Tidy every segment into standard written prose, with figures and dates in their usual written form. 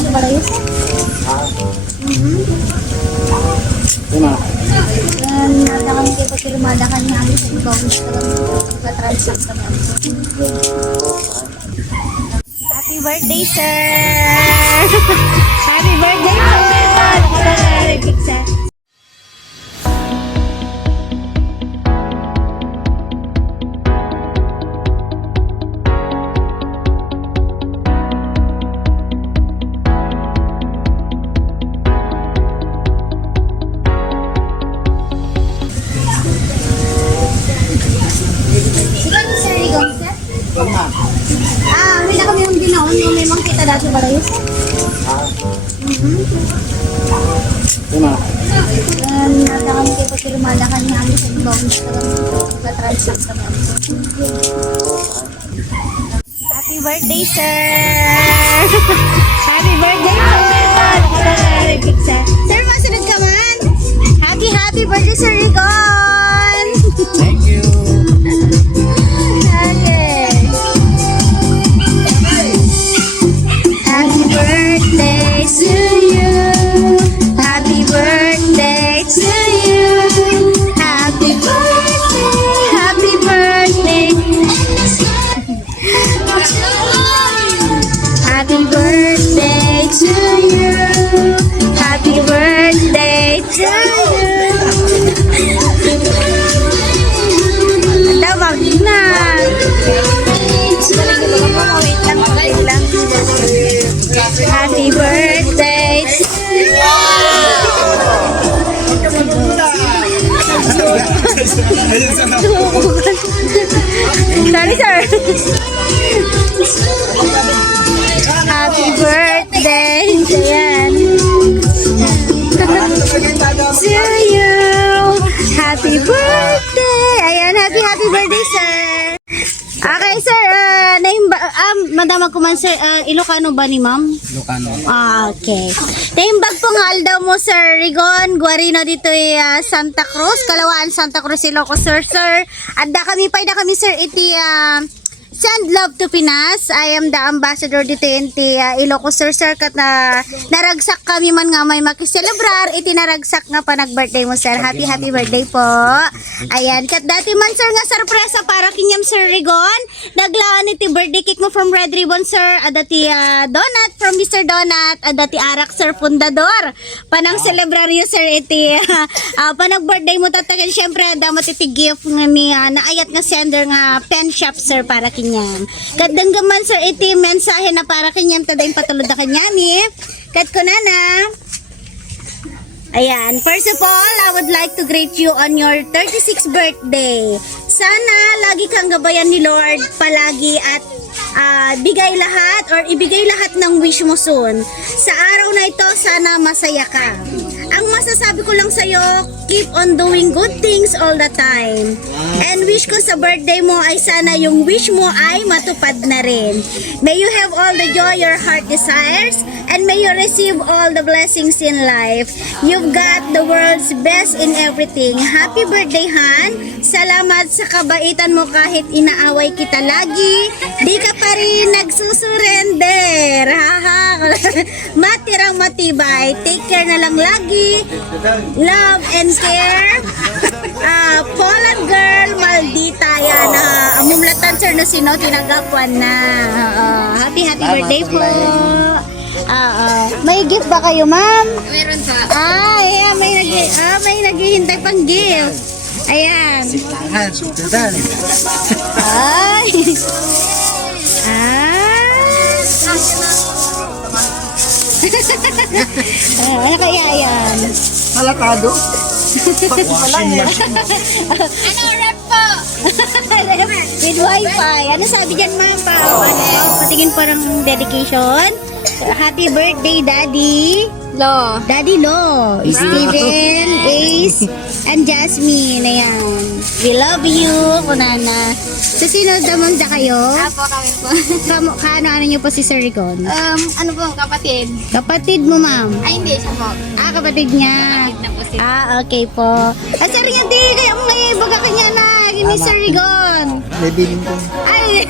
dati ba kayo? Nada kami kayo pagkirmada kami namin sa ibawis ka lang. Nag-transact kami. Happy birthday, sir! Happy birthday, sir! Pizza. May na kami yung ginaon yung may mga kita dati ba kayo? Nada kami kayo pagkirmada kami namin sa ibawis ka lang. Nag-transact kami. Happy birthday, sir! Happy birthday, sir! Pizza. Sir, masunod ka man! Happy birthday, Sir Rigon! Thank you. Happy birthday to you. Happy birthday to you. Happy birthday. Happy birthday. Happy birthday to you. Happy birthday to you. Ada wag na. Wait lang. Happy birthday to you. Sorry, sir. Happy birthday. Ayan. To you. Happy birthday. Ayan, happy birthday, sir. Okay, sir. Madama ko man, sir. Ilocano ba ni ma'am? Lucano. Okay. Naimbag po nga aldaw mo, Sir Rigon. Guarino dito Santa Cruz. Kalawaan Santa Cruz, Ilocos, sir. Adda kami, sir, iti send love to Pinas. I am the ambassador dito iti Ilocos, sir. Kat na naragsak kami man nga may makiselebrar. Iti naragsak nga pa nag-birthday mo, sir. Happy birthday po. Ayan. Kat dati man, sir, nga sorpresa para kinyam, Sir Rigon. Naglaan iti birthday cake mo from Red Ribbon, sir. Adati donut from Mr. Donut. Adati arak, sir, fundador. Panang celebraryo, sir, iti panag-birthday mo tatakin. Siyempre, damat iti gift nga ni naayat nga sender nga pen shop, sir, para kinyam. Kadanggaman, sir, iti mensahe na para kinyam tadayong patulod na kanyam, Kat ko na. Ayan, first of all, I would like to greet you on your 36th birthday. Sana lagi kang gabayan ni Lord palagi at bigay lahat or ibigay lahat ng wish mo soon. Sa araw na ito, sana masaya ka. Ang masasabi ko lang sa'yo, keep on doing good things all the time. And wish ko sa birthday mo ay sana yung wish mo ay matupad na rin. May you have all the joy your heart desires and may you receive all the blessings in life. You've got the world's best in everything. Happy birthday, Han! Salamat sa kabaitan mo kahit inaaway kita lagi. Di ka pa rin nagsusurrender. Matirang matibay. Take care na lang lagi. Love and care. Poland girl, Maldita. Yan. Amumlatan, sir, na sino tinagapuan na. Happy birthday po. May gift ba kayo, ma'am? Meron pa. Yeah, may naghihintay pang gift. Ayan. Silangan, sudan. Ay. Ano kaya yan? Halakado. Ano, rep po? With wifi. Ano sabi dyan, ma'am? Patingin parang dedication. Happy birthday, Daddy. Daddy Lo, Steven, Ace, and Jasmine. Ayan. We love you, kunana. So, sino damang da kayo? Apo kami po. Kaano niyo po si Sir Rigon? Ano po, kapatid? Kapatid mo, ma'am. Ay, hindi siya po. Kapatid niya. Kapatid na po siya. Okay po. Sir, hindi kayo mga ibaga kanya na. Ni Sir Rigon. May bilin ko. Ay.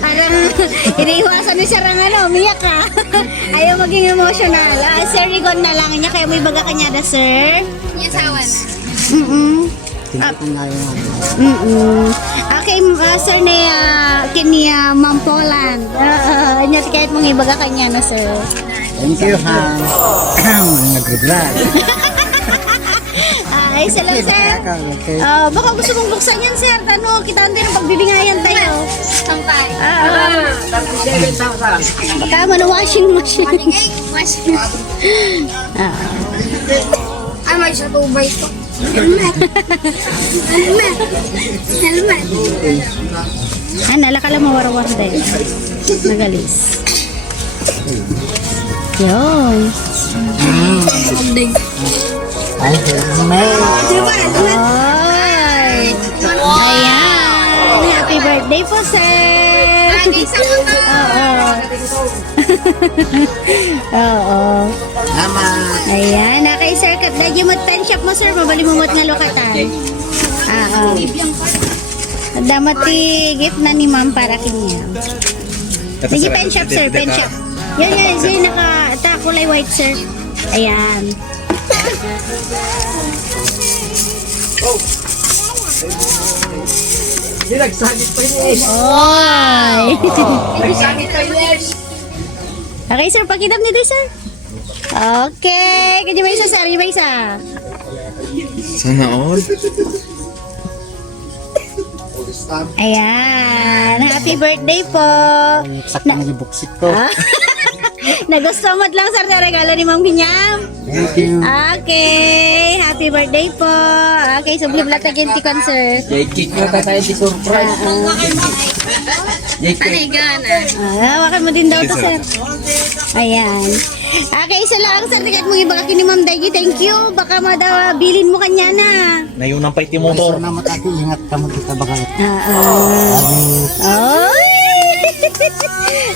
Parang iniiwasan ni Sir ang umiyak ka. Ayaw maging emotional. Sir Rigon na lang niya, kaya may baga kanya na, sir. Yung sawa na. Hindi ko nga yung Okay, sir ni kini Ma'am Poland. Anya kahit mong ibaga kanya na, sir. Thank you, ha. Good luck. Ay, sila, sir. Okay. Baka gusto mong buksan yan, sir. Ano, kita tayo ng pagbibingayan tayo. Sampay. Baka man washing machine. Ay, mas. Ay, may sa tubay ito. Helmet. Helmet. Helmet. Nala ka lang mawar-war dahil. Nagalis. Yun. Ay, helmet. Ay! Ayan! Happy birthday po, sir! Oo. Tama. Ayan, kay sir, kadadyo mo pen shop mo, sir, mabalimumot nga lokatan. Oo. Damat gift na ni ma'am para kanya. Sige, pen shop, sir, pen shop. Yan, sir, kulay white, sir. Ayan. Nagsagit pa yun. Oy! Nagsagit pa yun. Okay, sir, pakidam nito, sir. Okay, kanya may isa, sir, yung may isa. Sana all. Ayan, happy birthday po. Sakto na yung buksit ko. Nagusto mo lang, sir, na regalo ni Ma'am Pinyam. Thank you. Okay, happy birthday po. Okay, so blue black again ti concert. Cake nyo tayo si surprise. Anay gana. Hawakan mo din daw to, sir. Ayan. Okay, isa lang, sir. Tigat mo ibaga kini Ma'am Daigi. Thank you. Baka bilin mo kanya na. Nayunang pa iti motor. Salamat ate, ingat ka mo kita baka. Oy!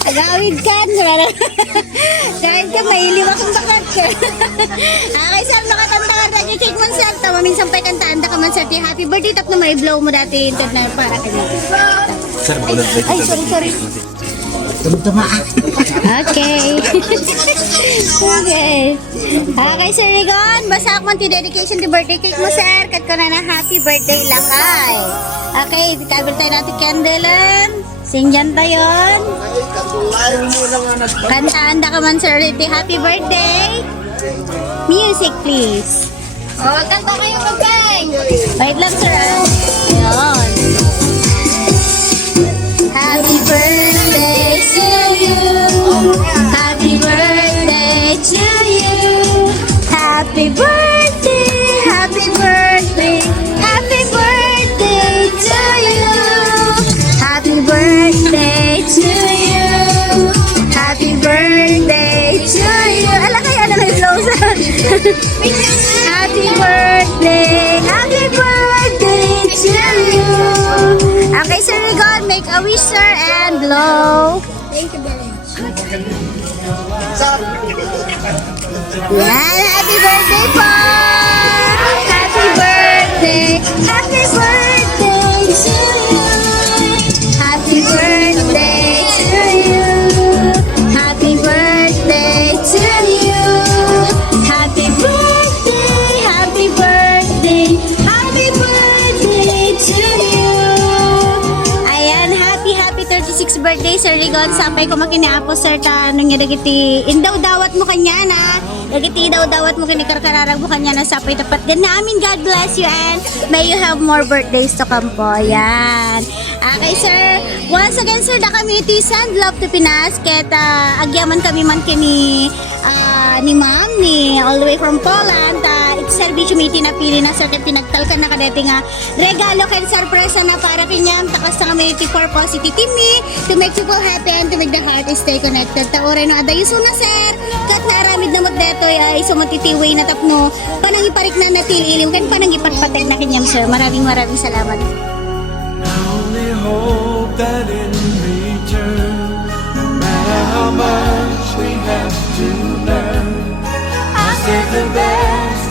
Agawid ka. Kahit ka, mailiw akong bakat ka. Okay, sir. Nakakanta ka rin yung cake man, sir. Tama, minsan pa'y kantanda ka man, sir. Happy birthday. Tap na may blow mo dati. Inted na para ka dito. Sir, bulan tayo. Ay, sorry. Tama. Okay. Okay. Okay, Sir Rigon. Basta ako man ti dedication ti birthday cake mo, sir. Kat ko na happy birthday lakay. Okay, kabel tayo natin candle. Singyan tayo. Kantaan ka man, sir. Ti happy birthday. Music, please. Oh, kanta kayo pagkain. Wait lang, sir. Ayan. Happy birthday to you. Happy birthday to you. Happy birthday, happy birthday, happy birthday to you. Happy birthday to you. Happy birthday to you. Ala kaya na may blows. Happy birthday to you. Okay, Sir Rigon, make a wish, sir, and blow. Thank you very much. Yan, happy birthday po! Happy birthday to you! Happy birthday to you! Happy birthday to you! Happy birthday to you! Ayan, happy 36th birthday, Sir Rigon. Sampay ko makiniapo, sir, tanong niya dagiti. Indaw dawat mo kanya na. Dagiti daw dawat mo kinikarkararag mo kanya na sapay tapat. Gan namin, God bless you and may you have more birthdays to come po. Ayan. Okay, sir. Once again, sir, da kami iti send love to Pinas. Kaya agyaman kami man kini ni ma'am, ni all the way from Poland. Service may tinapili na sir, kaya pinagtalkan na kadete nga regalo kaya sorpresa na para kanyang takas na community for positive me to make people happy and to make the heart stay connected. Taoray no adayo na sir, kat naaramid na mo deto ay sumatitiway na tapno panang iparik na natililim kan panang ipatpatek na kanyang sir. Maraming salamat. I only hope that in return, no matter how much we have to learn, I'll save the best